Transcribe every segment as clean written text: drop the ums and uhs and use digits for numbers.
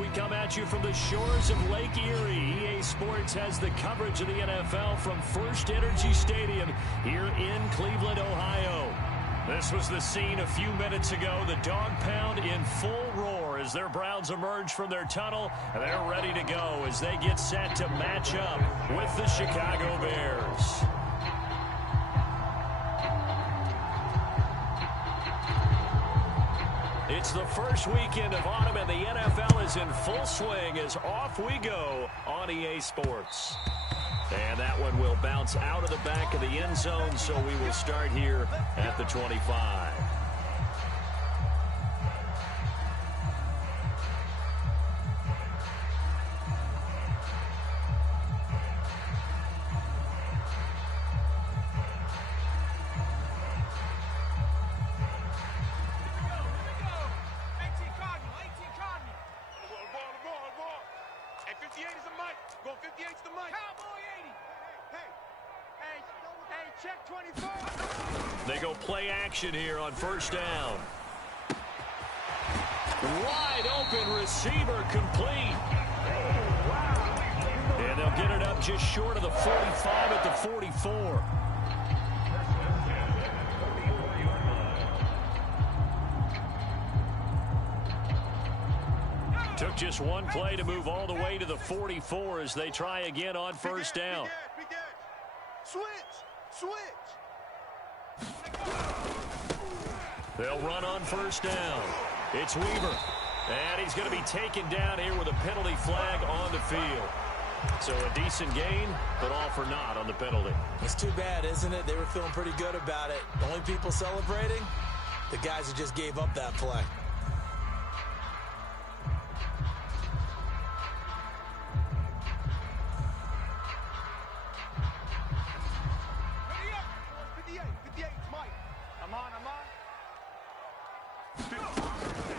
We come at you from the shores of Lake Erie. EA Sports has the coverage of the NFL from First Energy Stadium here in Cleveland, Ohio. This was the scene a few minutes ago. The dog pound in full roar as their Browns emerge from their tunnel. They're ready to go as they get set to match up with the Chicago Bears. It's the first weekend of autumn, and the NFL is in full swing as off we go on EA Sports. And that one will bounce out of the back of the end zone, so we will start here at the 25. They go play action here on first down. Wide open receiver complete. And they'll get it up just short of the 45 at the 44. Took just one play to move all the way to the 44 as they try again on first down. Switch. They'll run on first down. It's Weaver. And he's going to be taken down here with a penalty flag on the field. So a decent gain, but all for naught on the penalty. It's too bad, isn't it? They were feeling pretty good about it. The only people celebrating, the guys who just gave up that play.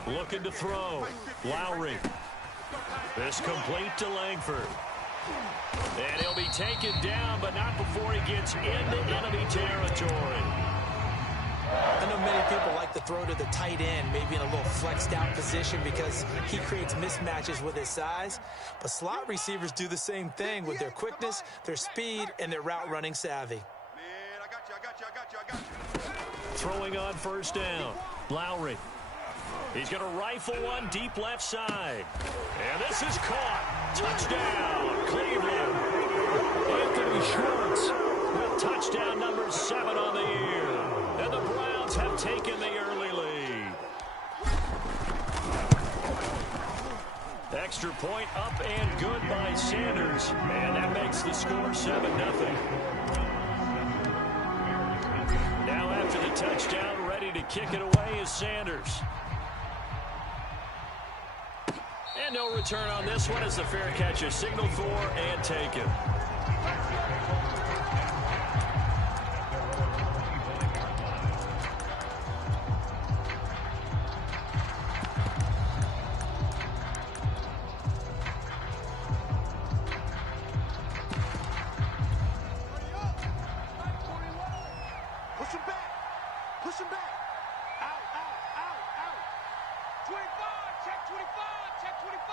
Looking to throw. Lowry. This complete to Langford. And he'll be taken down, but not before he gets into enemy territory. I know many people like to throw to the tight end, maybe in a little flexed out position because he creates mismatches with his size. But slot receivers do the same thing with their quickness, their speed, and their route running savvy. Man, I got you. Throwing on first down. Lowry. He's going to rifle one deep left side. And this is caught. Touchdown, Cleveland. Anthony Schwartz with touchdown number 7 on the year. And the Browns have taken the early lead. Extra point up and good by Sanders. And that makes the score 7-0. Now after the touchdown, ready to kick it away is Sanders. And no return on this one as the fair catch is signaled for and taken. Push him back. Out. 25, check 25.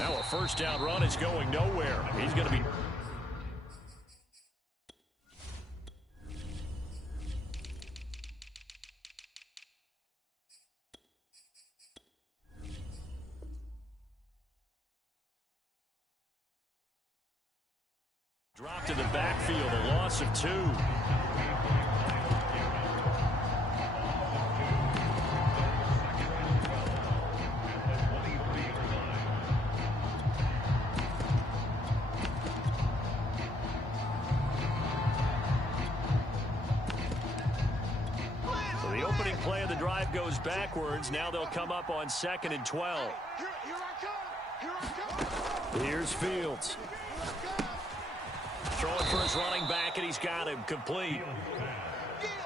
Now a first down run is going nowhere. He's going to be... Dropped in the backfield, a loss of 2. So the opening play of the drive goes backwards. Now they'll come up on 2nd and 12. Here I come. Here's Fields. Throwing for his running back, and he's got him complete.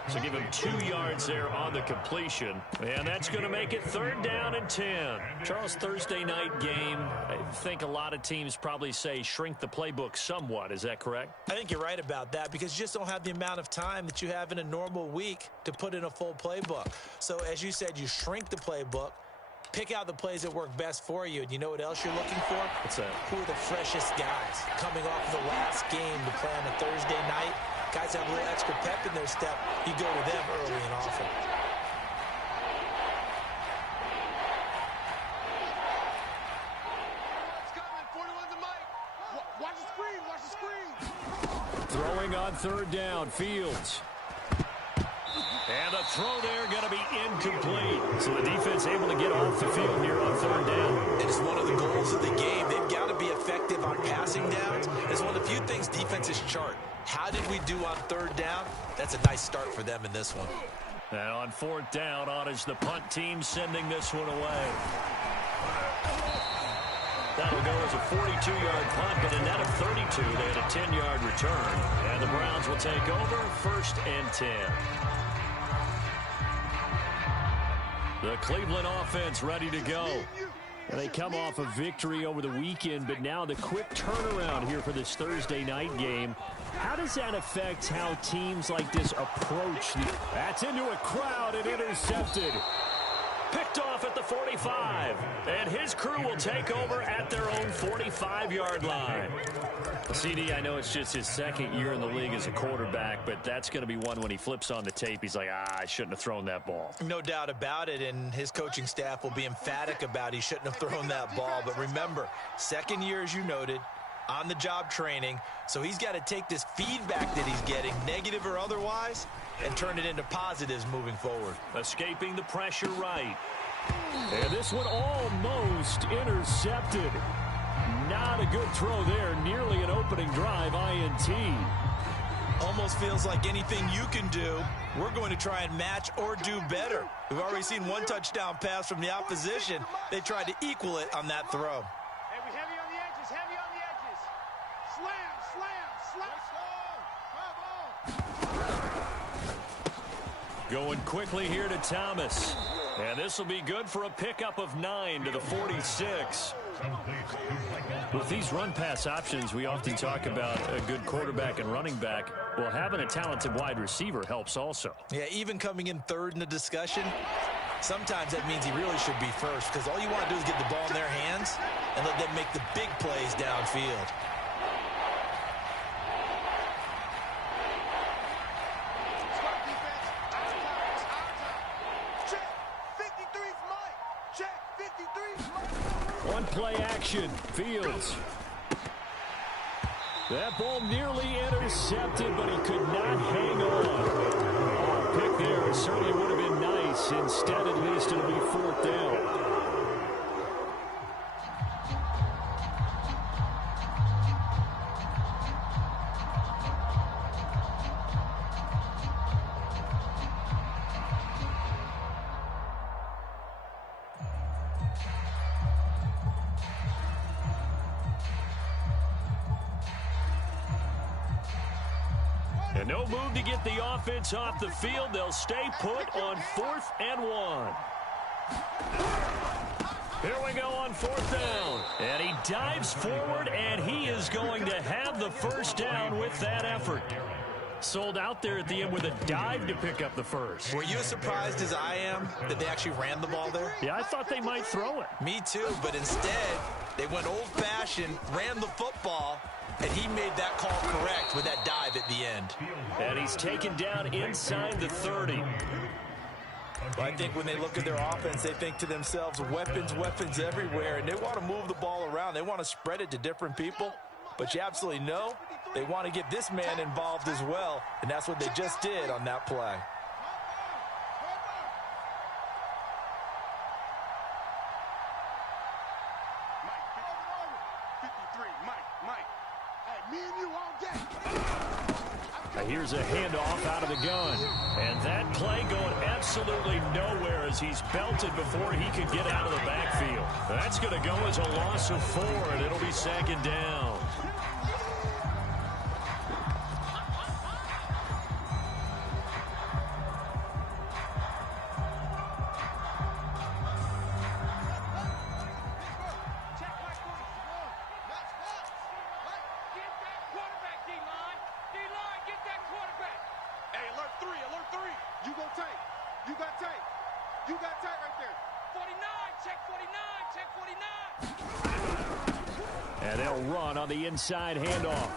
So give him 2 yards there on the completion. And that's going to make it 3rd down and 10. Charles, Thursday night game, I think a lot of teams probably say shrink the playbook somewhat. Is that correct? I think you're right about that because you just don't have the amount of time that you have in a normal week to put in a full playbook. So as you said, you shrink the playbook, pick out the plays that work best for you. And you know what else you're looking for? What's that? Who are the freshest guys coming off the last game to play on a Thursday night? Guys have a little extra pep in their step. You go to them early and often. Watch the screen, watch the screen. Throwing on 3rd down, Fields. And the throw there going to be incomplete. So the defense able to get off the field here on 3rd down. And it's one of the goals of the game. They've got to be effective on passing downs. It's one of the few things defenses chart. How did we do on 3rd down? That's a nice start for them in this one. And on 4th down, on is the punt team sending this one away. That'll go as a 42-yard punt, but a net of 32. They had a 10-yard return. And the Browns will take over 1st and 10. The Cleveland offense ready to go. They come off a victory over the weekend, but now the quick turnaround here for this Thursday night game. How does that affect how teams like this approach? That's into a crowd and intercepted. Picked off at the 45. And his crew will take over at their own 45-yard line. CD, I know it's just his 2nd year in the league as a quarterback, but that's going to be one when he flips on the tape. He's like, I shouldn't have thrown that ball. No doubt about it, and his coaching staff will be emphatic about he shouldn't have thrown that ball. But remember, 2nd year, as you noted, on-the-job training, so he's got to take this feedback that he's getting, negative or otherwise, and turn it into positives moving forward. Escaping the pressure right. And this one almost intercepted. Not a good throw there. Nearly an opening drive INT. Almost feels like anything you can do, we're going to try and match or do better. We've already seen one touchdown pass from the opposition. They tried to equal it on that throw. Hey, we heavy on the edges, heavy on the edges. Slam, slam, slam. Going quickly here to Thomas. And this will be good for a pickup of 9 to the 46. With these run-pass options, we often talk about a good quarterback and running back. Well, having a talented wide receiver helps also. Yeah, even coming in 3rd in the discussion, sometimes that means he really should be first because all you want to do is get the ball in their hands and let them make the big plays downfield. One play action, Fields. That ball nearly intercepted, but he could not hang on. Pick there certainly would have been nice. Instead, at least, it'll be 4th down. And no move to get the offense off the field. They'll stay put on 4th and 1. Here we go on 4th down. And he dives forward, and he is going to have the 1st down with that effort. Sold out there at the end with a dive to pick up the 1st. Were you as surprised as I am that they actually ran the ball there? Yeah, I thought they might throw it. Me too, but instead, they went old-fashioned, ran the football, and he made that call correct with that dive at the end. And he's taken down inside the 30. Well, I think when they look at their offense, they think to themselves, weapons, weapons everywhere, and they want to move the ball around. They want to spread it to different people, but you absolutely know they want to get this man involved as well, and that's what they just did on that play. Here's a handoff out of the gun. And that play going absolutely nowhere as he's belted before he could get out of the backfield. That's going to go as a loss of 4, and it'll be 2nd down. You got tight right there. 49, check 49, check 49. And they'll run on the inside handoff.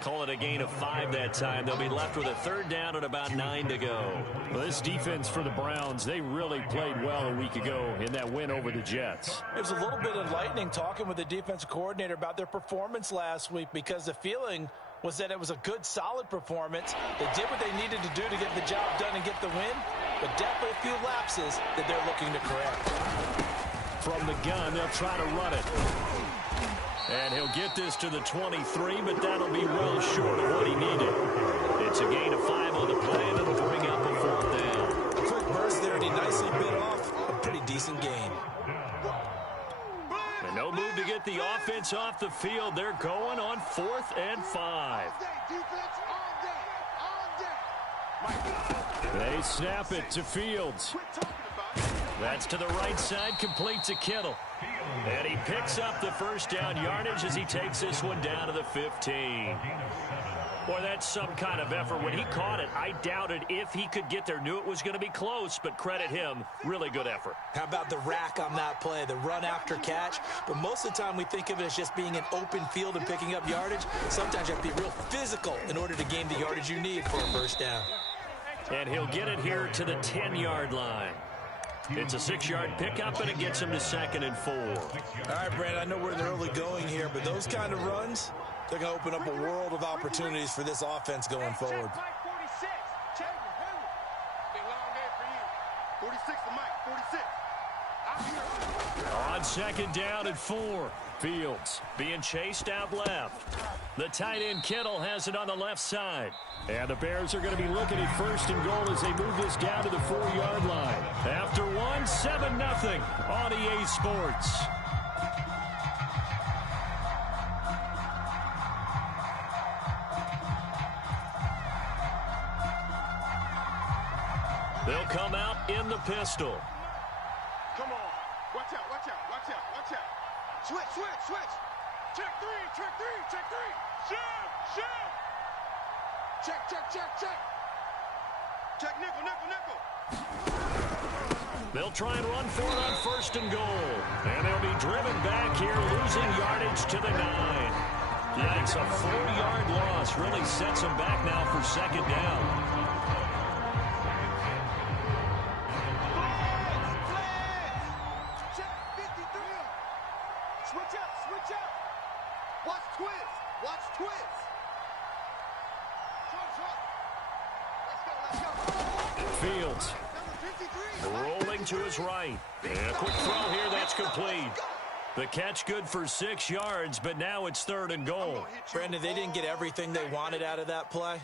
Call it a gain of 5 that time. They'll be left with a 3rd down and about 9 to go. Well, this defense for the Browns, they really played well a week ago in that win over the Jets. It was a little bit enlightening talking with the defensive coordinator about their performance last week, because the feeling was that it was a good, solid performance. They did what they needed to do to get the job done and get the win, but definitely a few lapses that they're looking to correct. From the gun, they'll try to run it. And he'll get this to the 23, but that'll be well short of what he needed. It's a gain of 5 on the play, and it'll bring up a 4th down. A quick burst there, and he nicely bit off a pretty decent gain. And no move to get the offense off the field. They're going on 4th and 5. They snap it to Fields. That's to the right side, complete to Kittle. And he picks up the 1st down yardage as he takes this one down to the 15. Boy, that's some kind of effort. When he caught it, I doubted if he could get there. Knew it was going to be close, but credit him. Really good effort. How about the rack on that play, the run after catch? But most of the time we think of it as just being an open field and picking up yardage. Sometimes you have to be real physical in order to gain the yardage you need for a 1st down. And he'll get it here to the 10-yard line. It's a 6-yard pickup, and it gets him to 2nd and 4. All right, Brandon, I know we're in the early going here, but those kind of runs, they're going to open up a world of opportunities for this offense going forward. Check, Mike, 46. Check. Big long day for you. 46 to Mike, 46. On 2nd down and 4. Fields being chased out left. The tight end Kittle has it on the left side. And the Bears are going to be looking at 1st and goal as they move this down to the 4-yard line. After 1, 7-0 on EA Sports. They'll come out in the pistol. Come on. Watch out, watch out, watch out, watch out. Switch, switch, switch. Check 3, check 3, check 3. Shift, shift. Check, check, check, check. Check nickel, nickel, nickel. They'll try and run for it on 1st and goal. And they'll be driven back here, losing yardage to the 9. Yikes, a 4-yard loss really sets them back now for 2nd down. Check 53. Switch up, switch up. Watch twist, watch twist. Let's go, let's go. Fields rolling to his right. And a quick throw here, that's complete. The catch good for 6 yards, but now it's 3rd and goal. Brandon, they didn't get everything they wanted out of that play,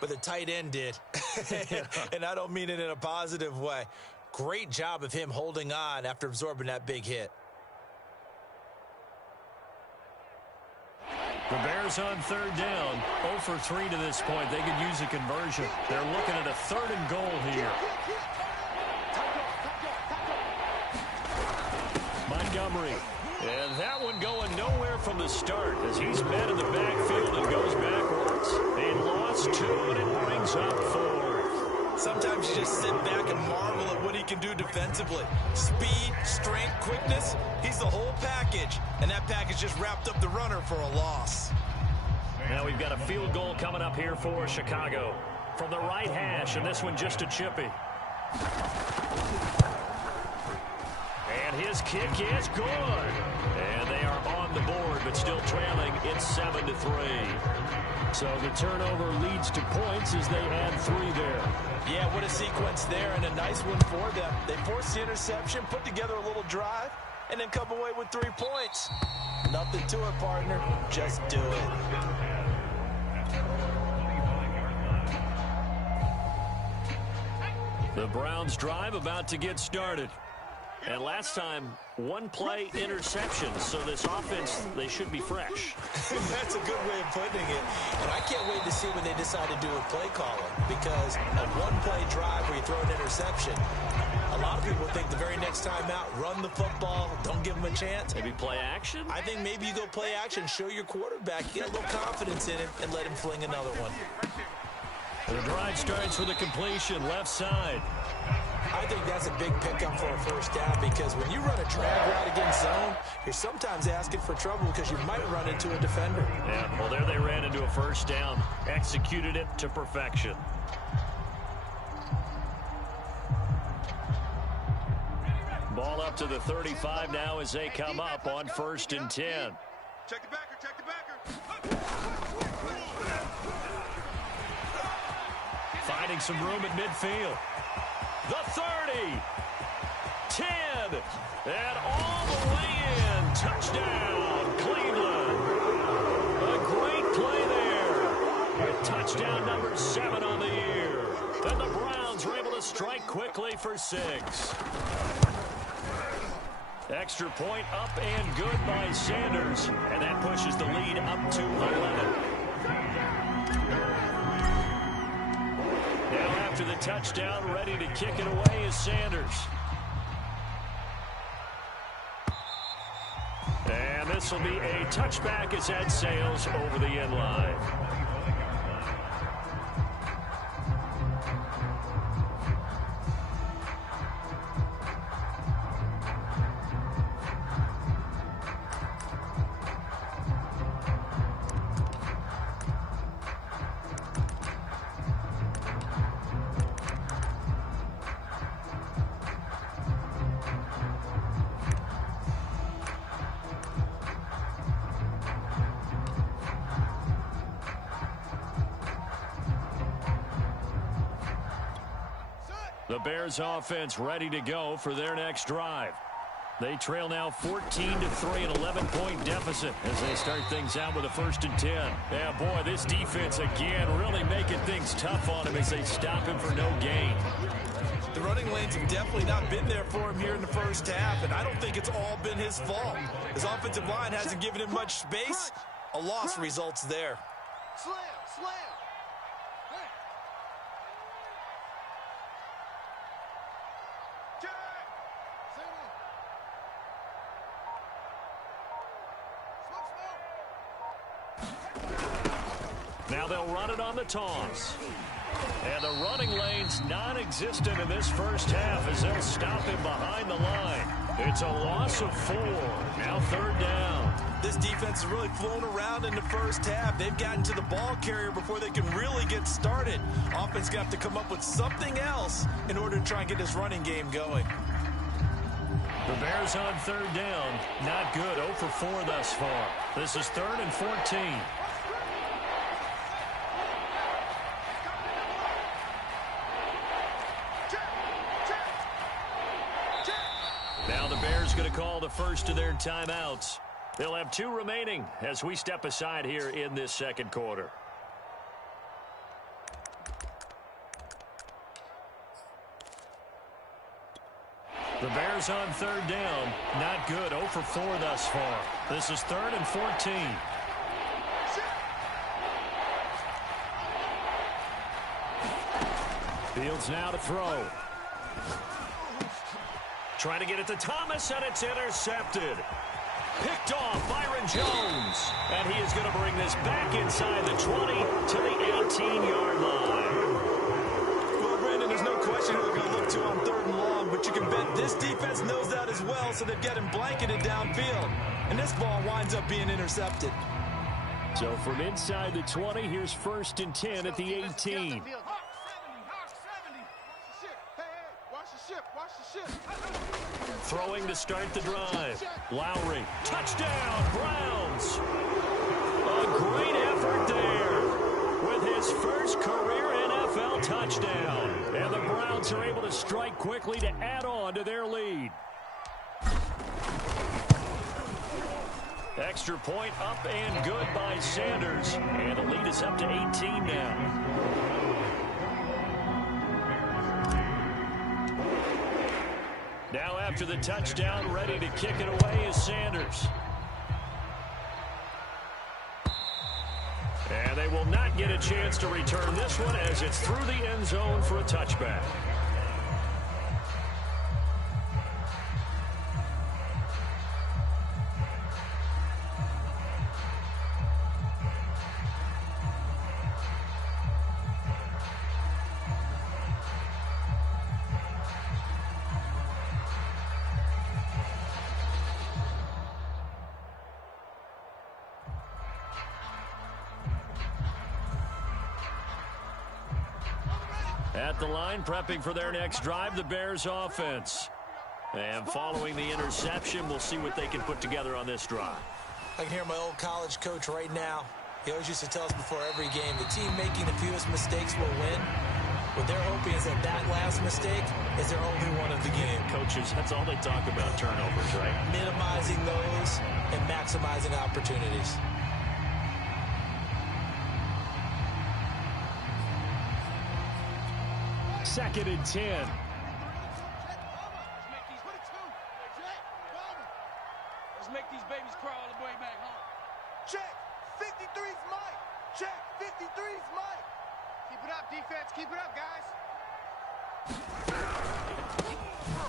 but the tight end did. And I don't mean it in a positive way. Great job of him holding on after absorbing that big hit. The Bears on 3rd down, 0 for 3 to this point. They could use a conversion. They're looking at a 3rd and goal here. Montgomery. And that one going nowhere from the start as he's met in the backfield and goes backwards. They lost 2 and it brings up 4. Sometimes you just sit back and marvel at what he can do defensively. Speed, strength, quickness, he's the whole package. And that package just wrapped up the runner for a loss. Now we've got a field goal coming up here for Chicago. From the right hash, and this one just a chippy. And his kick is good. And they are on the board, but still trailing. It's 7-3. So the turnover leads to points as they add 3 there. Yeah, what a sequence there, and a nice one for them. They forced the interception, put together a little drive, and then come away with 3 points. Nothing to it, partner. Just do it. The Browns drive about to get started. And last time, 1-play interception. So this offense, they should be fresh. That's a good way of putting it. And I can't wait to see what they decide to do with play calling. Because a 1-play drive where you throw an interception, a lot of people think the very next time out, run the football, don't give them a chance. Maybe play action? I think maybe you go play action, show your quarterback, get a little confidence in him, and let him fling another one. The drive starts with a completion, left side. I think that's a big pickup for a first down because when you run a drag route against zone, you're sometimes asking for trouble because you might run into a defender. Yeah, well, there they ran into a first down. Executed it to perfection. Ball up to the 35 now as they come up on 1st and 10. Check the backer, check the backer. Finding some room at midfield. The 30. 10. And all the way in. Touchdown, Cleveland. A great play there. With touchdown number 7 on the year. And the Browns were able to strike quickly for 6. Extra point up and good by Sanders. And that pushes the lead up to 11. Now after the touchdown, ready to kick it away is Sanders. And this will be a touchback as that sails over the end line. The Bears offense ready to go for their next drive. They trail now 14-3, an 11-point deficit as they start things out with a 1st and 10. Yeah, boy, this defense again really making things tough on him as they stop him for no gain. The running lanes have definitely not been there for him here in the first half, and I don't think it's all been his fault. His offensive line hasn't given him much space. A loss results there. Slam, slam. Now they'll run it on the toss. And the running lane's non-existent in this first half as they'll stop him behind the line. It's a loss of 4. Now 3rd down. This defense has really flown around in the first half. They've gotten to the ball carrier before they can really get started. Offense got to come up with something else in order to try and get this running game going. The Bears on 3rd down. Not good. 0 for 4 thus far. This is 3rd and 14. Now the Bears going to call the first of their timeouts. They'll have 2 remaining as we step aside here in this second quarter. The Bears on 3rd down. Not good. 0 for 4 thus far. This is 3rd and 14. Fields now to throw. Trying to get it to Thomas, and it's intercepted. Picked off Byron Jones. And he is going to bring this back inside the 20 to the 18-yard line. Well, Brandon, there's no question who they're going to look to on 3rd and long, but you can bet this defense knows that as well, so they've got him blanketed downfield. And this ball winds up being intercepted. So from inside the 20, here's 1st and 10 at the 18. Throwing to start the drive. Lowry. Touchdown, Browns. A great effort there with his first career NFL touchdown. And the Browns are able to strike quickly to add on to their lead. Extra point up and good by Sanders. And the lead is up to 18 now. Now after the touchdown, ready to kick it away is Sanders. And they will not get a chance to return this one as it's through the end zone for a touchback. At the line, prepping for their next drive, the Bears offense. And following the interception, we'll see what they can put together on this drive. I can hear my old college coach right now. He always used to tell us before every game, the team making the fewest mistakes will win. What they're hoping is that last mistake is their only one of the game. Coaches, that's all they talk about, turnovers, right? Minimizing those and maximizing opportunities. Second and 10. Let's make these babies crawl all the way back home. Check. 53's Mike. Check. 53's Mike. Keep it up, defense. Keep it up, guys.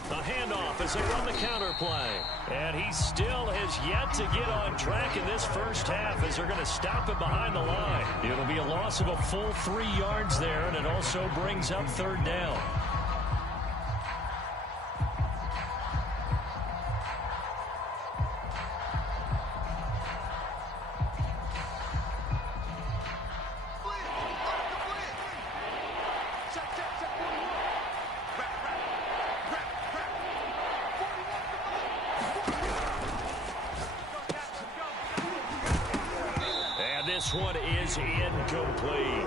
The handoff as they run the counter play. And he still has yet to get on track in this first half as they're going to stop him behind the line. It'll be a loss of a full 3 yards there, and it also brings up third down. This one is incomplete.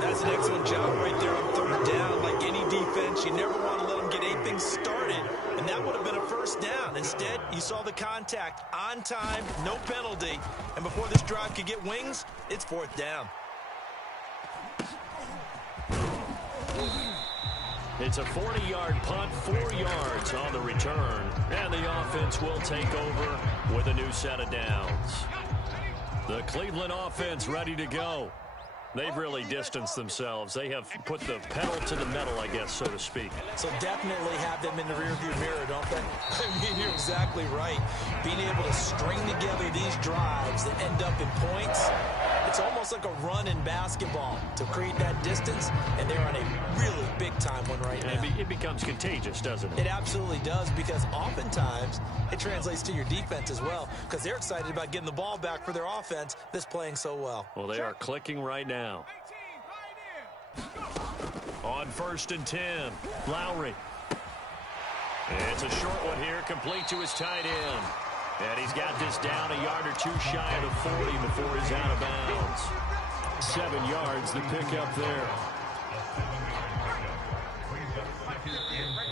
That's an excellent job right there on third down. Like any defense, you never want to let them get anything started, and that would have been a first down. Instead, you saw the contact on time, no penalty, and before this drive could get wings, it's fourth down. It's a 40-yard punt, 4 yards on the return, and the offense will take over with a new set of downs. The Cleveland offense ready to go. They've really distanced themselves. They have put the pedal to the metal, I guess, so to speak. So definitely have them in the rearview mirror, don't they? I mean, you're exactly right. Being able to string together these drives that end up in points, it's almost like a run in basketball to create that distance, and they're on a really big-time one right now. It becomes contagious, doesn't it? It absolutely does, because oftentimes it translates to your defense as well, because they're excited about getting the ball back for their offense that's playing so well. Well, they are clicking right now. On 1st and 10, Lowry. It's a short one here, complete to his tight end. And he's got this down a yard or two shy of the 40 before he's out of bounds. 7 yards, the pickup there.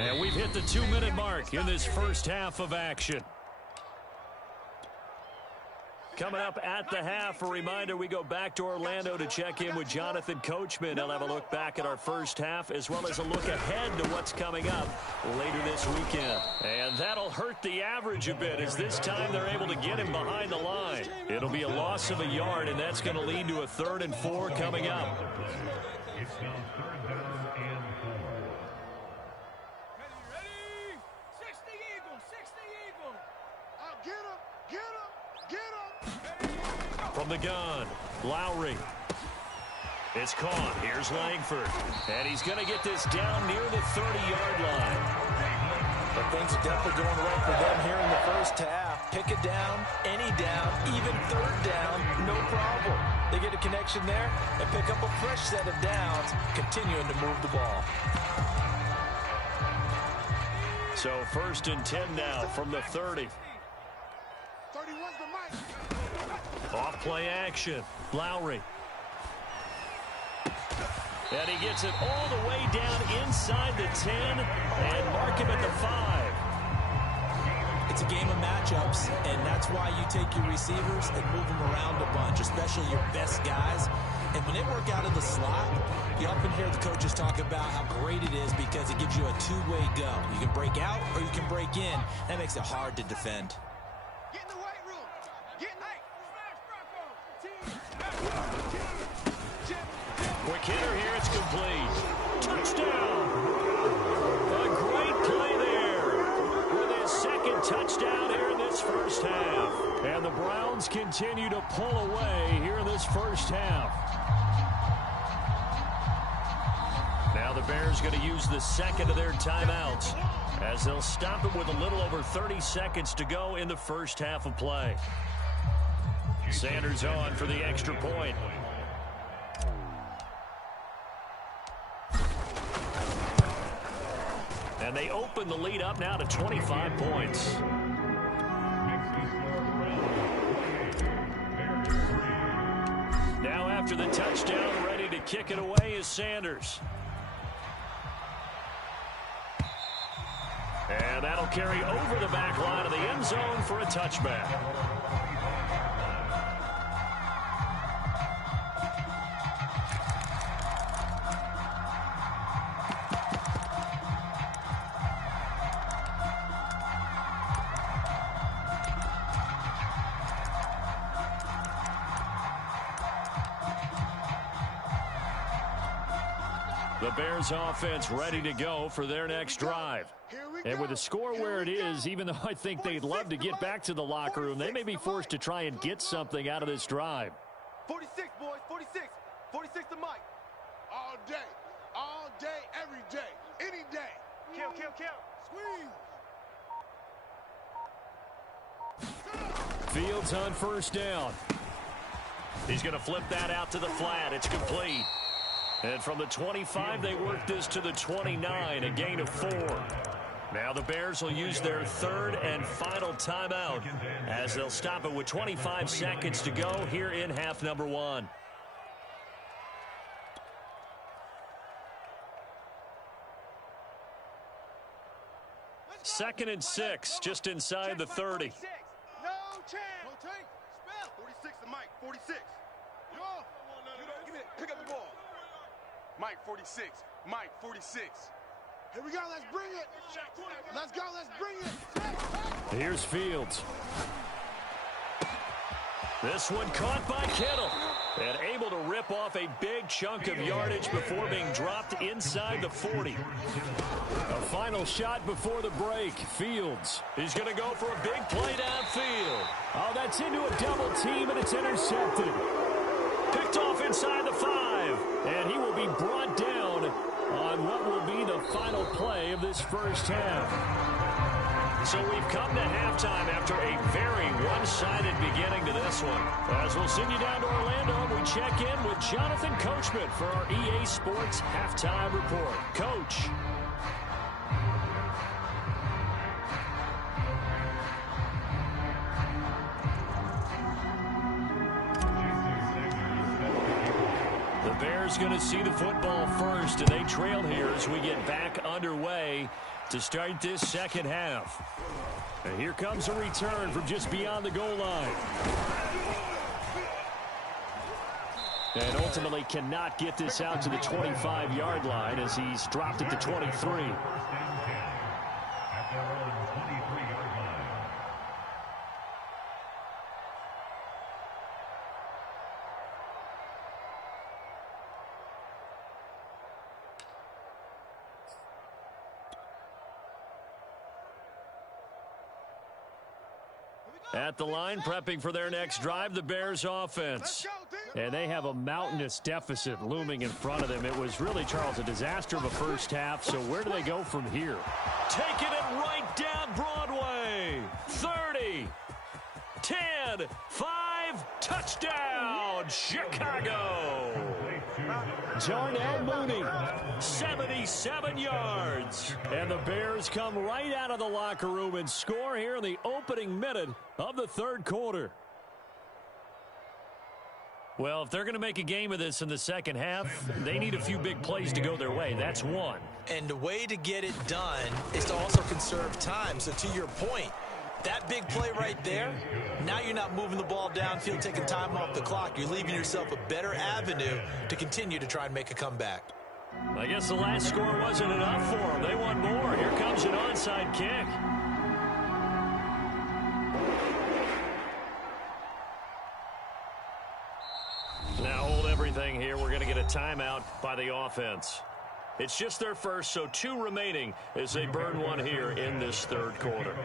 And we've hit the 2-minute mark in this first half of action. Coming up at the half, a reminder, we go back to Orlando to check in with Jonathan Coachman. He'll have a look back at our first half as well as a look ahead to what's coming up later this weekend. And that'll hurt the average a bit as this time they're able to get him behind the line. It'll be a loss of a yard, and that's going to lead to a 3rd and 4 coming up. From the gun, Lowry. It's caught. Here's Langford. And he's going to get this down near the 30-yard line. But things are definitely going right for them here in the first half. Pick it down, any down, even third down, no problem. They get a connection there and pick up a fresh set of downs, continuing to move the ball. So 1st and 10 now from the 30. 31's the mic. Off play action. Lowry. And he gets it all the way down inside the 10 and mark him at the 5. It's a game of matchups, and that's why you take your receivers and move them around a bunch, especially your best guys. And when they work out of the slot, you often hear the coaches talk about how great it is because it gives you a two-way go. You can break out or you can break in. That makes it hard to defend. Get in the weight room. Get in the... Quick hitter here. It's complete. Touchdown. A great play there with his second touchdown here in this first half. And the Browns continue to pull away here in this first half. Now the Bears going to use the second of their timeouts as they'll stop it with a little over 30 seconds to go in the first half of play. Sanders on for the extra point. And they open the lead up now to 25 points. Now after the touchdown, ready to kick it away is Sanders. And that'll carry over the back line of the end zone for a touchback. The Bears offense ready to go for their next drive. And with the score where it is, even though I think they'd love to get back to the locker room, they may be forced to try and get something out of this drive. 46, boys, 46. 46 to Mike. All day, every day, any day. Kill. Squeeze. Fields on first down. He's going to flip that out to the flat. It's complete. And from the 25, they work this to the 29, a gain of 4. Now the Bears will use their third and final timeout as they'll stop it with 25 seconds to go here in half number 1. Second and 6, just inside the 30. No chance. 46 to Mike, 46. Give me it. Pick up the ball. Mike, 46. Mike, 46. Here we go. Let's bring it. Let's go. Let's bring it. Here's Fields. This one caught by Kittle. And able to rip off a big chunk of yardage before being dropped inside the 40. A final shot before the break. Fields is going to go for a big play downfield. Oh, that's into a double team, and it's intercepted. Picked off inside the 5. And he will be brought down on what will be the final play of this first half. So we've come to halftime after a very one-sided beginning to this one. As we'll send you down to Orlando, we check in with Jonathan Coachman for our EA Sports Halftime Report. Coach. The Bears going to see the football first, and they trail here as we get back underway to start this second half. And here comes a return from just beyond the goal line. And ultimately cannot get this out to the 25-yard line as he's dropped it to 23. At the line, prepping for their next drive, the Bears offense. And they have a mountainous deficit looming in front of them. It was really, Charles, a disaster of a first half. So where do they go from here? Taking it right down Broadway. 30, 10, 5, touchdown, Chicago. Darnell Mooney, 77 yards. And the Bears come right out of the locker room and score here in the opening minute of the third quarter. Well, if they're going to make a game of this in the second half, they need a few big plays to go their way. That's one. And the way to get it done is to also conserve time. So to your point, that big play right there, now you're not moving the ball downfield, taking time off the clock. You're leaving yourself a better avenue to continue to try and make a comeback. I guess the last score wasn't enough for them. They want more. Here comes an onside kick. Now hold everything here. We're going to get a timeout by the offense. It's just their first, so 2 remaining as they burn one here in this third quarter.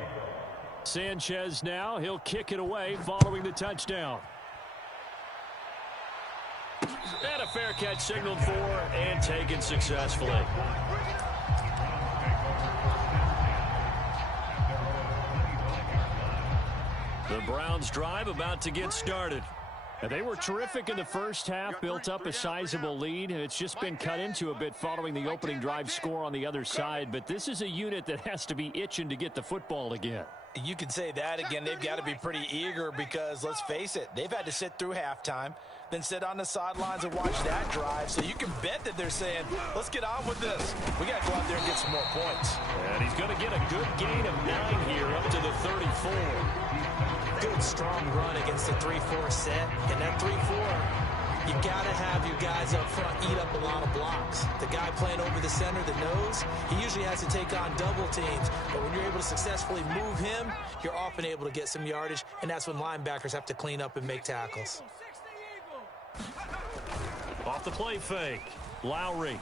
Sanchez now, he'll kick it away following the touchdown. And a fair catch signaled for and taken successfully. The Browns drive about to get started. They were terrific in the first half, built up a sizable lead, and it's just been cut into a bit following the opening drive score on the other side. But this is a unit that has to be itching to get the football again. You can say that again. They've got to be pretty eager because, let's face it, they've had to sit through halftime, then sit on the sidelines and watch that drive. So you can bet that they're saying, let's get on with this. We got to go out there and get some more points. And he's going to get a good gain of 9 here up to the 34. Good, strong run against the 3-4 set. And that 3-4, you got to have your guys up front eat up a lot of blocks. The guy playing over the center, the nose, he usually has to take on double teams. But when you're able to successfully move him, you're often able to get some yardage, and that's when linebackers have to clean up and make tackles. Off the play fake, Lowry.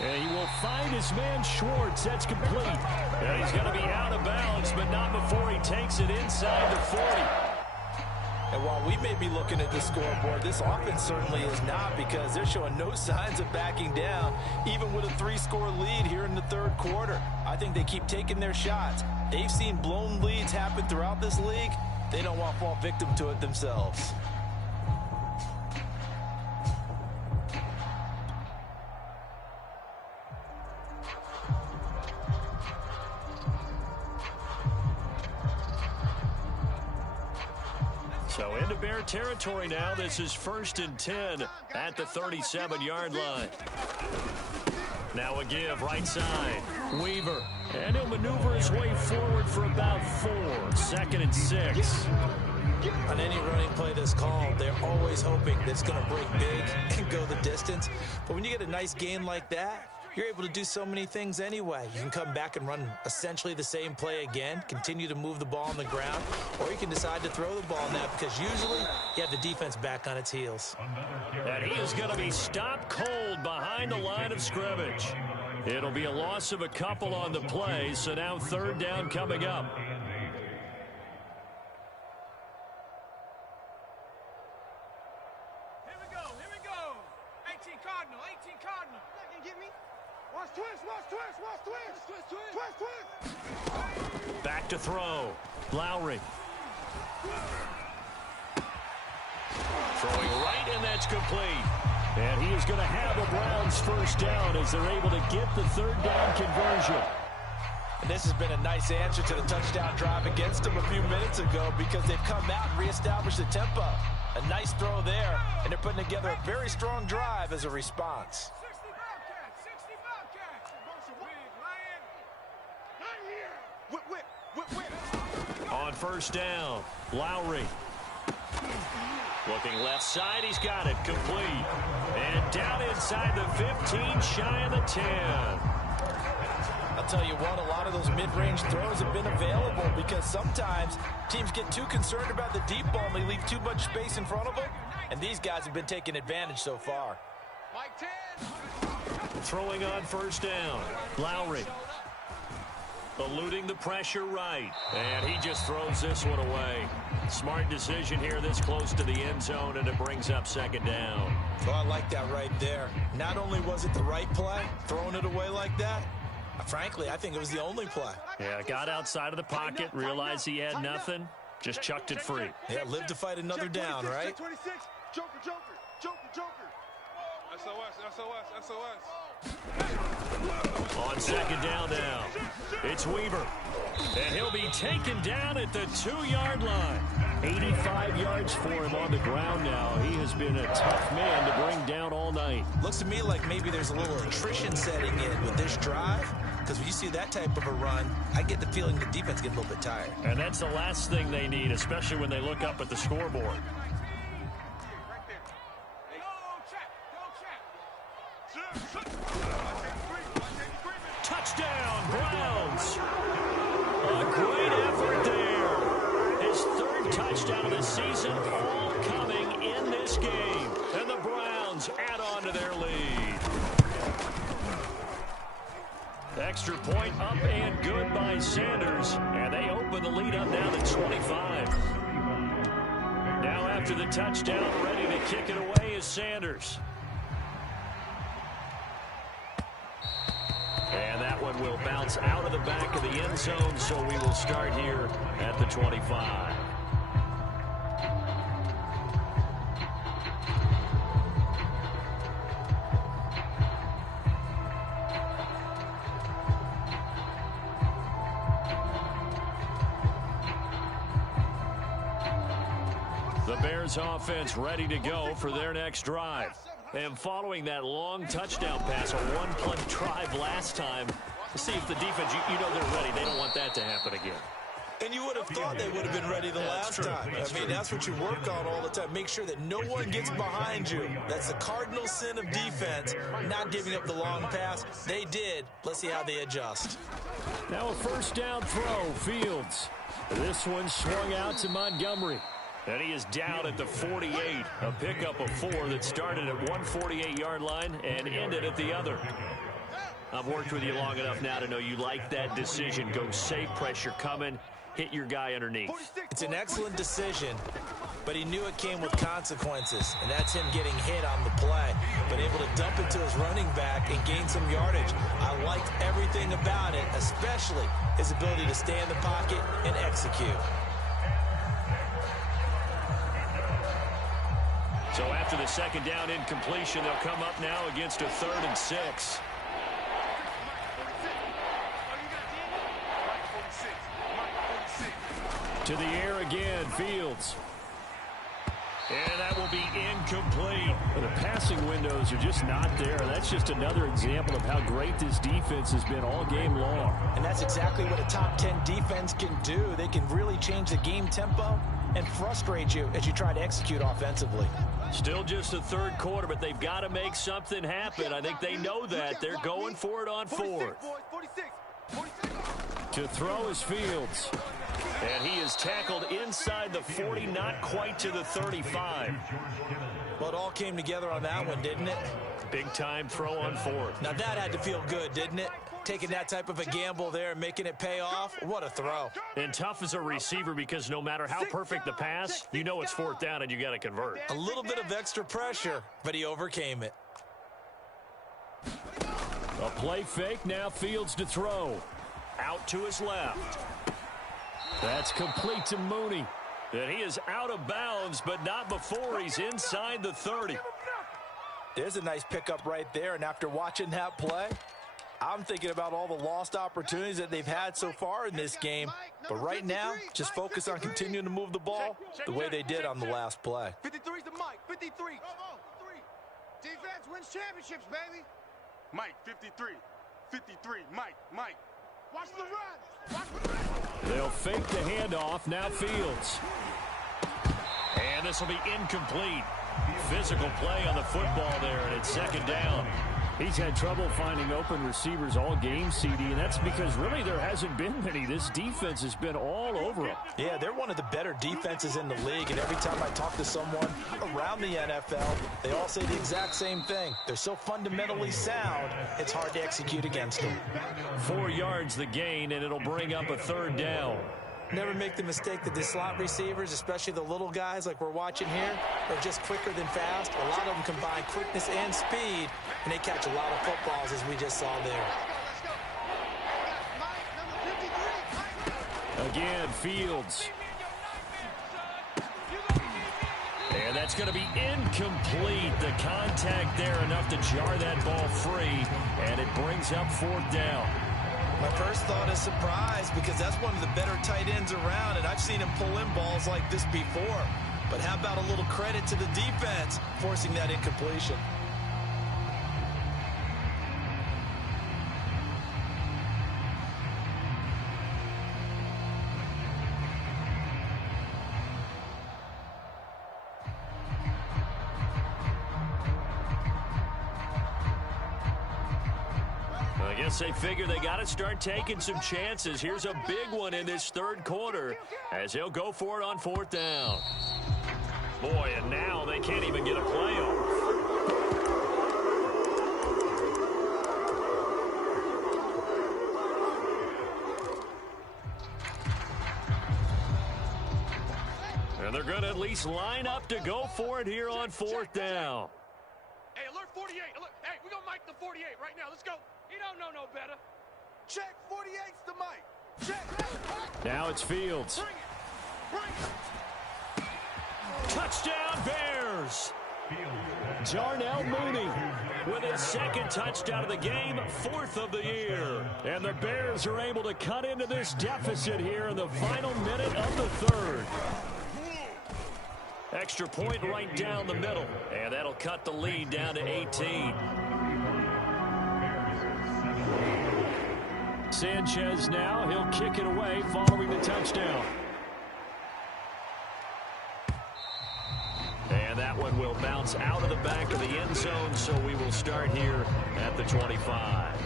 And he will find his man Schwartz. That's complete. And he's going to be out of bounds, but not before he takes it inside the 40. And while we may be looking at the scoreboard, this offense certainly is not, because they're showing no signs of backing down, even with a 3-score lead here in the third quarter. I think they keep taking their shots. They've seen blown leads happen throughout this league. They don't want to fall victim to it themselves. So into Bear territory now. This is 1st and 10 at the 37-yard line. Now a give right side. Weaver. And he'll maneuver his way forward for about 4. 2nd and 6. On any running play that's called, they're always hoping that it's going to break big and go the distance. But when you get a nice gain like that, you're able to do so many things anyway. You can come back and run essentially the same play again, continue to move the ball on the ground, or you can decide to throw the ball now, because usually you have the defense back on its heels. And he is going to be stopped cold behind the line of scrimmage. It'll be a loss of a couple on the play, so now 3rd down coming up. Here we go. 18 Cardinal. Get me? Watch twist. Back to throw. Lowry. Throwing right, and that's complete. And he is going to have a Browns 1st down as they're able to get the 3rd down conversion. And this has been a nice answer to the touchdown drive against them a few minutes ago, because they've come out and reestablished the tempo. A nice throw there, and they're putting together a very strong drive as a response. 60 Bobcats. Whip. On 1st down, Lowry. Looking left side, he's got it, complete. And down inside the 15, shy of the 10. I'll tell you what, a lot of those mid-range throws have been available, because sometimes teams get too concerned about the deep ball and they leave too much space in front of them, and these guys have been taking advantage so far. Mike 10. Throwing on 1st down, Lowry. Eluding the pressure right. And he just throws this one away. Smart decision here this close to the end zone, and it brings up 2nd down. Oh, I like that right there. Not only was it the right play, throwing it away like that, frankly, I think it was the only play. Yeah, got outside of the pocket, realized he had nothing, just chucked it free. Yeah, live to fight another down, right? 26. Joker. SOS. On 2nd down now, it's Weaver. And he'll be taken down at the 2-yard line. 85 yards for him on the ground now. He has been a tough man to bring down all night. Looks to me like maybe there's a little attrition setting in with this drive, because when you see that type of a run, I get the feeling the defense gets a little bit tired. And that's the last thing they need, especially when they look up at the scoreboard. Touchdown, Browns. A great effort there. His 3rd touchdown of the season, all coming in this game. And the Browns add on to their lead. Extra point up and good by Sanders. And they open the lead up now to 25. Now after the touchdown, ready to kick it away is Sanders. And that one will bounce out of the back of the end zone, so we will start here at the 25. The Bears offense ready to go for their next drive. And following that long touchdown pass, a one-punt drive last time, to see if the defense, you know they're ready. They don't want that to happen again. And you would have thought they would have been ready the last time. I mean, that's what you work on all the time. Make sure that no one gets behind you. That's the cardinal sin of defense, not giving up the long pass. They did. Let's see how they adjust. Now a first down throw, Fields. This one swung out to Montgomery. And he is down at the 48. A pickup of 4 that started at one 48-yard line and ended at the other. I've worked with you long enough now to know you like that decision. Go safe, pressure coming, hit your guy underneath. It's an excellent decision, but he knew it came with consequences, and that's him getting hit on the play, but able to dump it to his running back and gain some yardage. I liked everything about it, especially his ability to stay in the pocket and execute. So after the second down incompletion, they'll come up now against a 3rd and 6. To the air again, Fields. And that will be incomplete. The passing windows are just not there. That's just another example of how great this defense has been all game long. And that's exactly what a top 10 defense can do. They can really change the game tempo and frustrate you as you try to execute offensively. Still just the 3rd quarter, but they've got to make something happen. I think they know that. They're going for it on 4th. To throw is Fields. And he is tackled inside the 40, not quite to the 35. Well, it all came together on that one, didn't it? Big-time throw on 4th. Now that had to feel good, didn't it? Taking that type of a gamble there and making it pay off. What a throw. And tough as a receiver because no matter how perfect the pass, you know it's 4th down and you got to convert. A little bit of extra pressure, but he overcame it. A play fake, now Fields to throw. Out to his left. That's complete to Mooney. And he is out of bounds, but not before he's inside the 30. There's a nice pickup right there, and after watching that play, I'm thinking about all the lost opportunities that they've had so far in this game. But right now, just focus on continuing to move the ball the way they did on the last play. 53's the Mike. 53. Defense wins championships, baby. Mike, 53. 53. Mike. Watch the run. Watch the run. They'll fake the handoff. Now Fields. And this will be incomplete. Physical play on the football there, and it's 2nd down. He's had trouble finding open receivers all game, CD, and that's because really there hasn't been many. This defense has been all over them. Yeah, they're one of the better defenses in the league, and every time I talk to someone around the NFL, they all say the exact same thing. They're so fundamentally sound, it's hard to execute against them. 4 yards the gain, and it'll bring up a 3rd down. Never make the mistake that the slot receivers, especially the little guys like we're watching here, are just quicker than fast. A lot of them combine quickness and speed, and they catch a lot of footballs, as we just saw there. Again, Fields. And that's going to be incomplete. The contact there enough to jar that ball free, and it brings up 4th down. My first thought is surprise because that's one of the better tight ends around, and I've seen him pull in balls like this before. But how about a little credit to the defense forcing that incompletion? I guess they figure they got to start taking some chances. Here's a big one in this 3rd quarter as they'll go for it on 4th down. Boy, and now they can't even get a play off. And they're going to at least line up to go for it here on 4th down. Hey, alert 48. Alert. Hey, we're going to mic the 48 right now. Let's go. He don't know no better. Check 48's the Mike. Check. Now it's Fields. Bring it. Touchdown Bears. Darnell Mooney with his 2nd touchdown of the game, 4th of the year. And the Bears are able to cut into this deficit here in the final minute of the 3rd. Extra point right down the middle. And that'll cut the lead down to 18. Sanchez now. He'll kick it away following the touchdown. And that one will bounce out of the back of the end zone, so we will start here at the 25.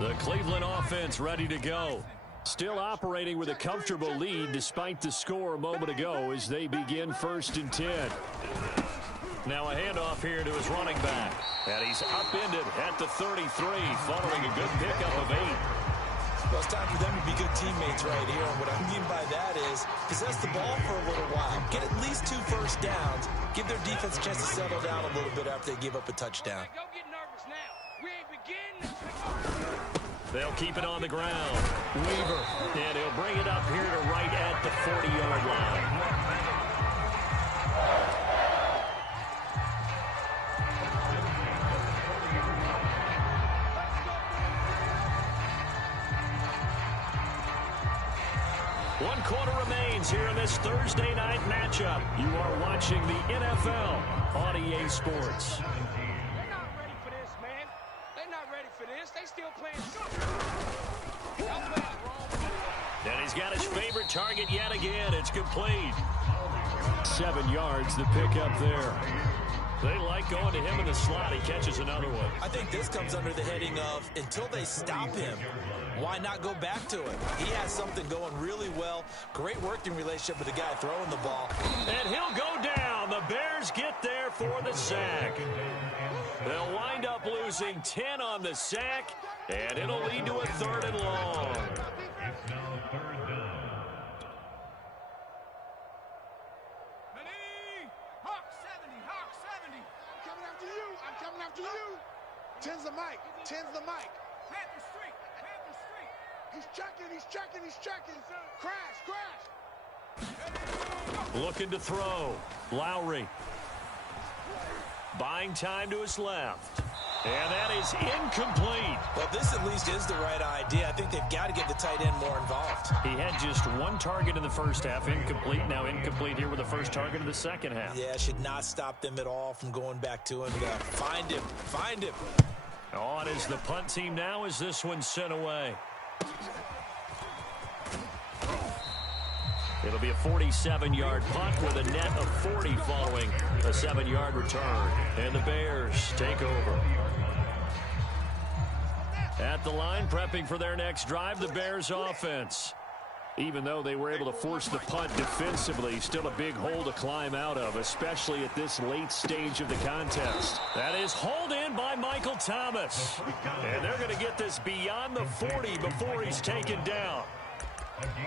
The Cleveland offense ready to go. Still operating with a comfortable lead despite the score a moment ago as they begin 1st and 10. Now a handoff here to his running back. And he's upended at the 33 following a good pickup of 8. Well, it's time for them to be good teammates right here. And what I mean by that is possess the ball for a little while. Get at least 2 first downs. Give their defense a chance to settle down a little bit after they give up a touchdown. Go get nervous now. We ain't beginning. They'll keep it on the ground. Weaver. And he'll bring it up here to right at the 40-yard line. One quarter remains here in this Thursday night matchup. You are watching the NFL on EA Sports. They're not ready for this, man. They're not ready for this. They still playing. And he's got his favorite target yet again. It's complete. 7 yards, the pickup there. They like going to him in the slot. He catches another one. I think this comes under the heading of until they stop him, why not go back to it? He has something going really well. Great working relationship with the guy throwing the ball. And he'll go down. The Bears get there for the sack. They'll wind up losing 10 on the sack, and it'll lead to a 3rd and long. After you. 10's the mic. 10's the mic. Panther Street. Panther Street. He's checking. Crash. Looking to throw. Lowry. Buying time to his left. And that is incomplete. Well, this at least is the right idea. I think they've got to get the tight end more involved. He had just 1 target in the first half. Incomplete. Now incomplete here with the first target of the second half. Yeah, should not stop them at all from going back to him. Find him. On is the punt team now as this one's sent away. It'll be a 47-yard punt with a net of 40 following a 7-yard return. And the Bears take over. At the line, prepping for their next drive, the Bears offense. Even though they were able to force the punt defensively, still a big hole to climb out of, especially at this late stage of the contest. That is hauled in by Michael Thomas. And they're going to get this beyond the 40 before he's taken down.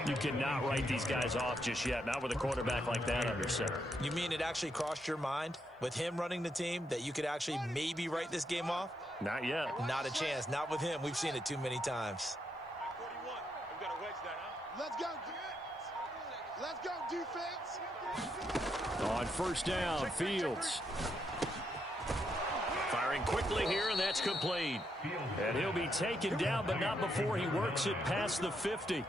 You cannot write these guys off just yet, not with a quarterback like that under center. You mean it actually crossed your mind with him running the team that you could actually maybe write this game off? Not yet. Not a chance. Not with him. We've seen it too many times. 41. We've got to wedge that, huh? Let's go, defense. On first down, Fields. Firing quickly here, and that's complete. And he'll be taken down, but not before he works it past the 50.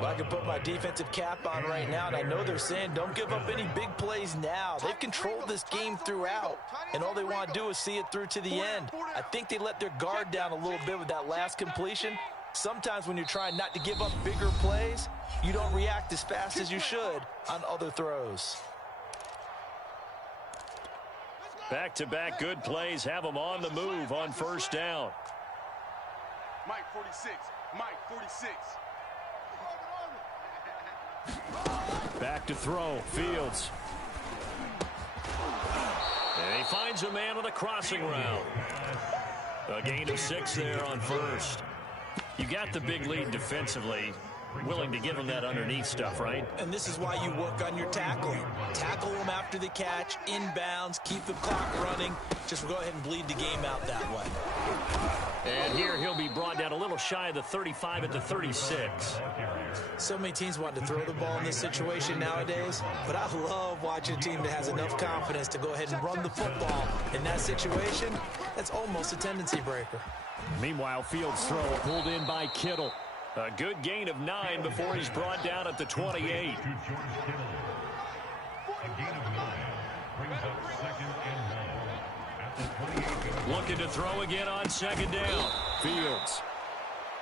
Well, I can put my defensive cap on right now, and I know they're saying don't give up any big plays now. They've controlled this game throughout, and all they want to do is see it through to the end. I think they let their guard down a little bit with that last completion. Sometimes when you're trying not to give up bigger plays, you don't react as fast as you should on other throws. Back-to-back good plays have them on the move on first down. Mike 46. Back to throw. Fields. And he finds a man on the crossing route. A gain of 6 there on first. You got the big lead defensively. Willing to give him that underneath stuff, right? And this is why you work on your tackling. Tackle them after the catch, inbounds, keep the clock running. Just go ahead and bleed the game out that way. And here he'll be brought down a little shy of the 35 at the 36. So many teams want to throw the ball in this situation nowadays, but I love watching a team that has enough confidence to go ahead and run the football. In that situation, that's almost a tendency breaker. Meanwhile, Fields' throw pulled in by Kittle. A good gain of 9 before he's brought down at the 28. Looking to throw again on second down. Fields.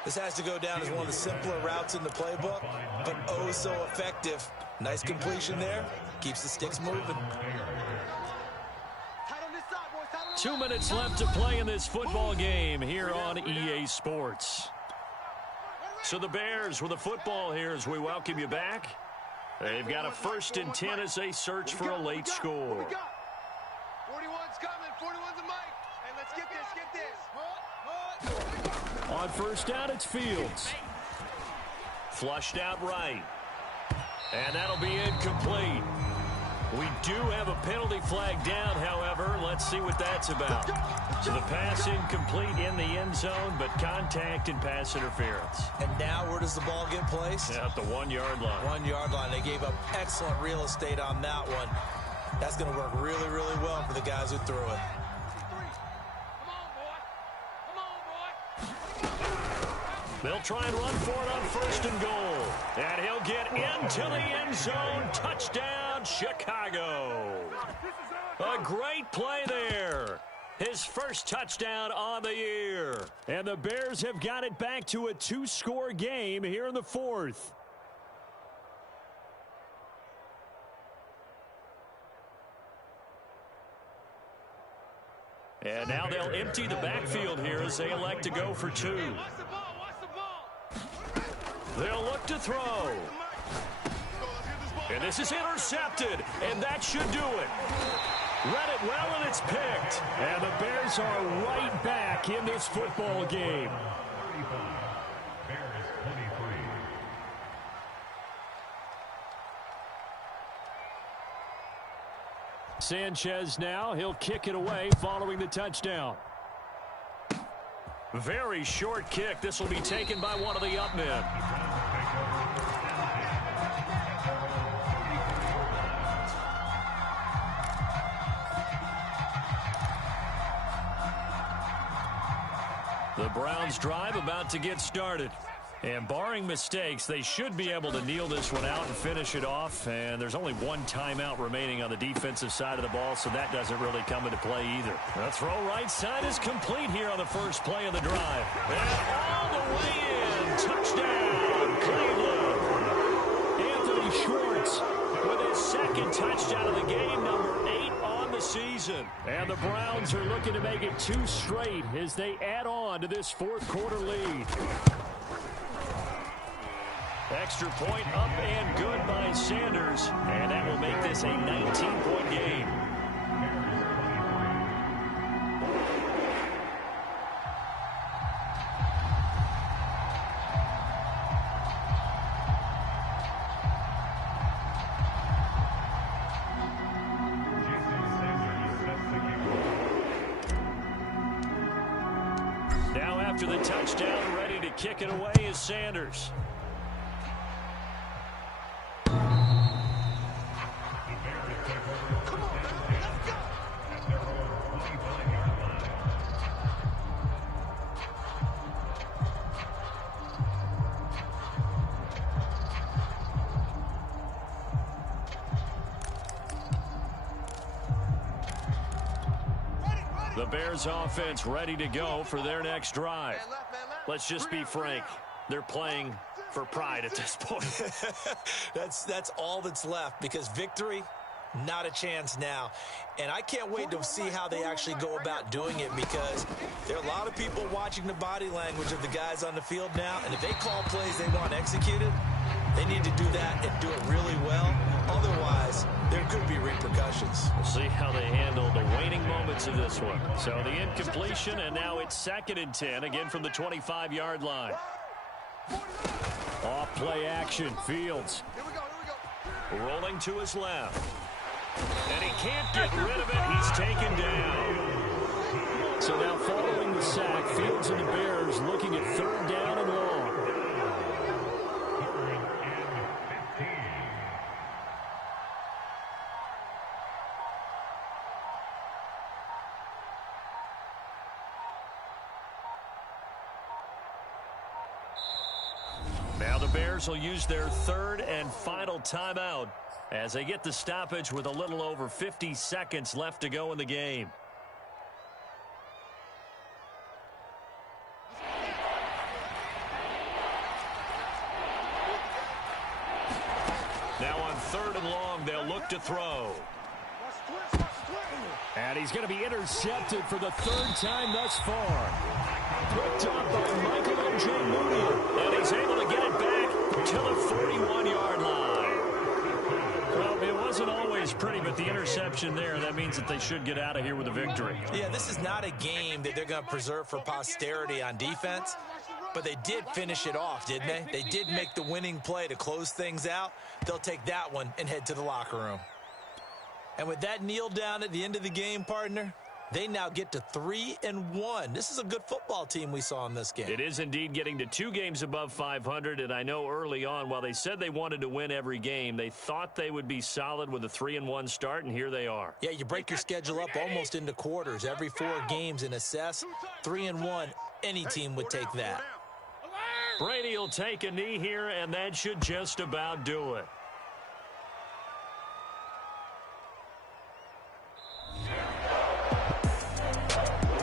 This has to go down as one of the simpler routes in the playbook, but oh so effective. Nice completion there. Keeps the sticks moving. 2 minutes left to play in this football game here on EA Sports. So the Bears with the football here as we welcome you back. They've got a 1st and 10 as they search for a late score. 41's coming. 41's a mic. Hey, let's get this. On first down, it's Fields. Flushed out right. And that'll be incomplete. We do have a penalty flag down, however. Let's see what that's about. So the pass incomplete in the end zone, but contact and pass interference. And now where does the ball get placed? At the 1-yard line. 1-yard line. They gave up excellent real estate on that one. That's going to work really, really well for the guys who threw it. They'll try and run for it on 1st and goal. And he'll get into the end zone. Touchdown, Chicago. A great play there. His first touchdown on the year. And the Bears have got it back to a 2-score game here in the 4th. And now they'll empty the backfield here as they elect to go for 2. They'll look to throw. And this is intercepted, and that should do it. Read it well, and it's picked. And the Bears are right back in this football game. Sanchez now, he'll kick it away following the touchdown. Very short kick. This will be taken by one of the up men. The Browns drive about to get started. And barring mistakes, they should be able to kneel this one out and finish it off. And there's only one timeout remaining on the defensive side of the ball, so that doesn't really come into play either. The throw right side is complete here on the first play of the drive. And all the way in. Touchdown, Cleveland. Anthony Schwartz with his 2nd touchdown of the game, number 8 on the season. And the Browns are looking to make it 2 straight as they add on to this 4th quarter lead. Extra point up and good by Sanders. And that will make this a 19-point game. Now after the touchdown, ready to kick it away is Sanders. The Bears offense ready to go for their next drive. Let's just be frank. They're playing for pride at this point. That's all that's left, because victory, not a chance now. And I can't wait to see how they actually go about doing it, because there are a lot of people watching the body language of the guys on the field now, and if they call plays they want executed, they need to do that and do it really well. Otherwise, there could be repercussions. We'll see how they handle the waning moments of this one. So the incompletion, and now it's 2nd and 10, again from the 25-yard line. Off play action, Fields. Rolling to his left. And he can't get rid of it. He's taken down. So now following the sack, Fields and the Bears looking at 3rd down and long. Bears will use their third and final timeout as they get the stoppage with a little over 50 seconds left to go in the game. Now on 3rd and long, they'll look to throw. And he's going to be intercepted for the 3rd time thus far. Picked up by Michael Ojemudia. And he's able to get it back to the 41-yard line. Well, it wasn't always pretty, but the interception there, that means that they should get out of here with a victory. Yeah, this is not a game that they're going to preserve for posterity on defense, but they did finish it off, didn't they? They did make the winning play to close things out. They'll take that one and head to the locker room. And with that kneel down at the end of the game, partner, they now get to 3-1. This is a good football team we saw in this game. It is indeed getting to 2 games above 500, and I know early on, while they said they wanted to win every game, they thought they would be solid with a 3-1 start, and here they are. Yeah, you break your schedule up almost into quarters, every 4 games, and assess 3-1. Any team would take that. Brady will take a knee here, and that should just about do it.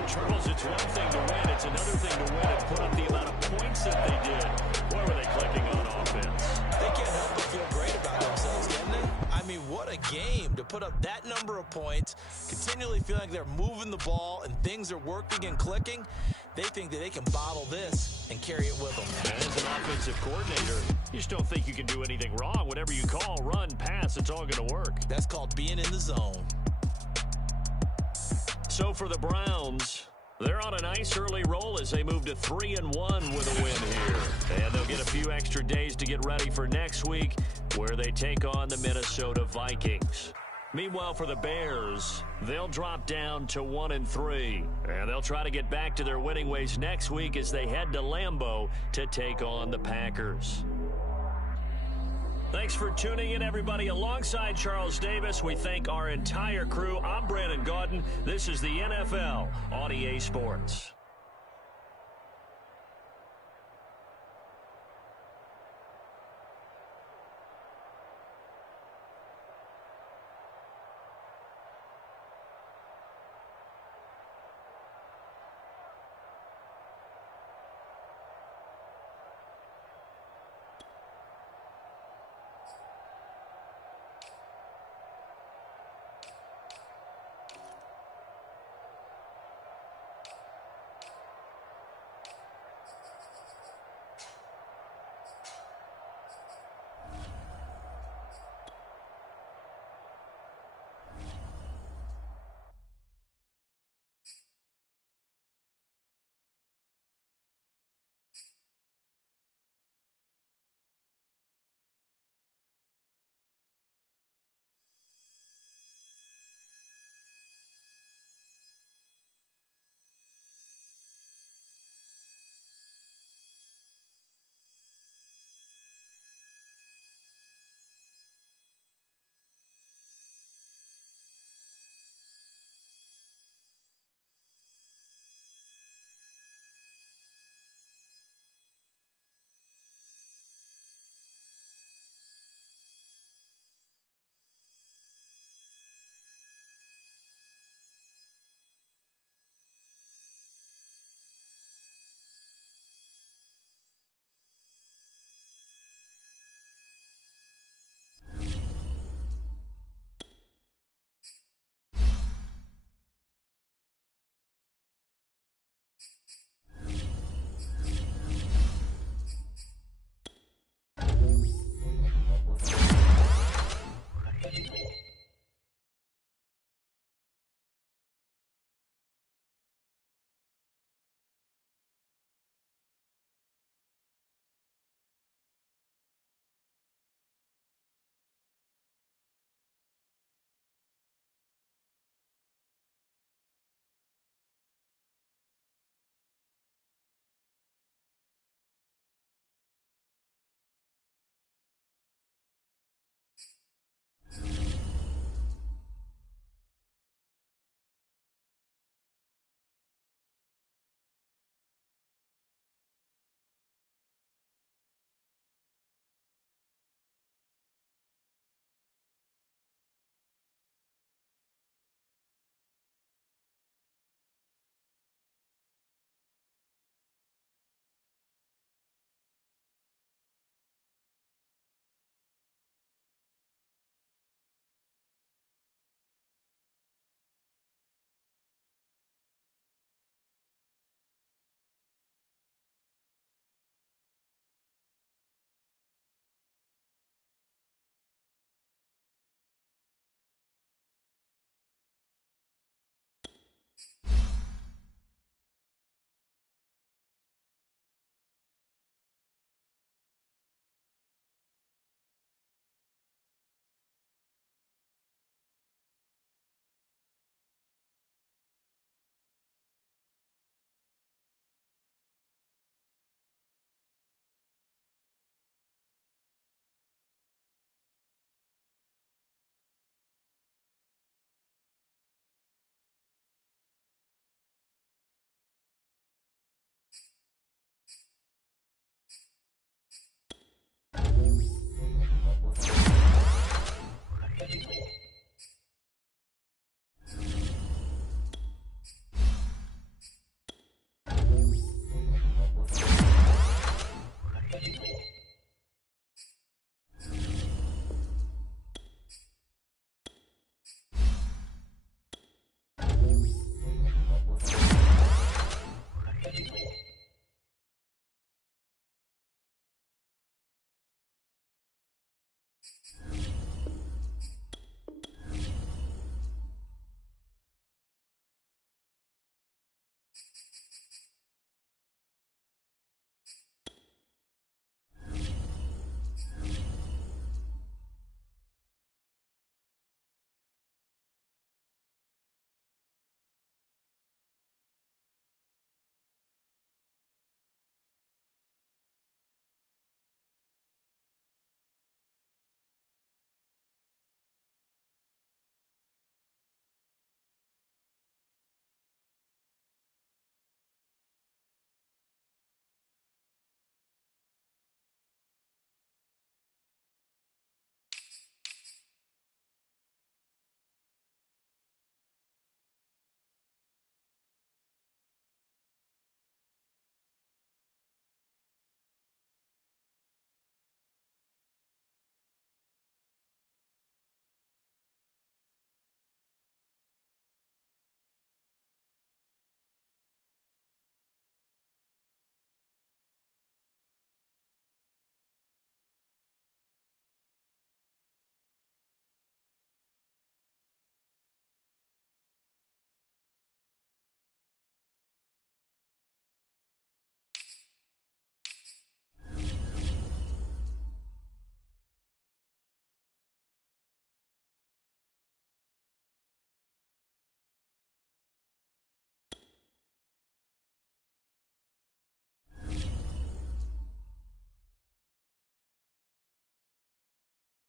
Charles, it's one thing to win. It's another thing to win and put up the amount of points that they did. Boy, were they clicking on offense. They can't help but feel great about themselves, can they? I mean, what a game to put up that number of points, continually feeling like they're moving the ball and things are working and clicking. They think that they can bottle this and carry it with them. And as an offensive coordinator, you just don't think you can do anything wrong. Whatever you call, run, pass, it's all going to work. That's called being in the zone. So for the Browns, they're on a nice early roll as they move to 3-1 with a win here. And they'll get a few extra days to get ready for next week, where they take on the Minnesota Vikings. Meanwhile, for the Bears, they'll drop down to 1-3. And they'll try to get back to their winning ways next week as they head to Lambeau to take on the Packers. Thanks for tuning in, everybody. Alongside Charles Davis, we thank our entire crew. I'm Brandon Gaudin. This is the NFL on EA Sports.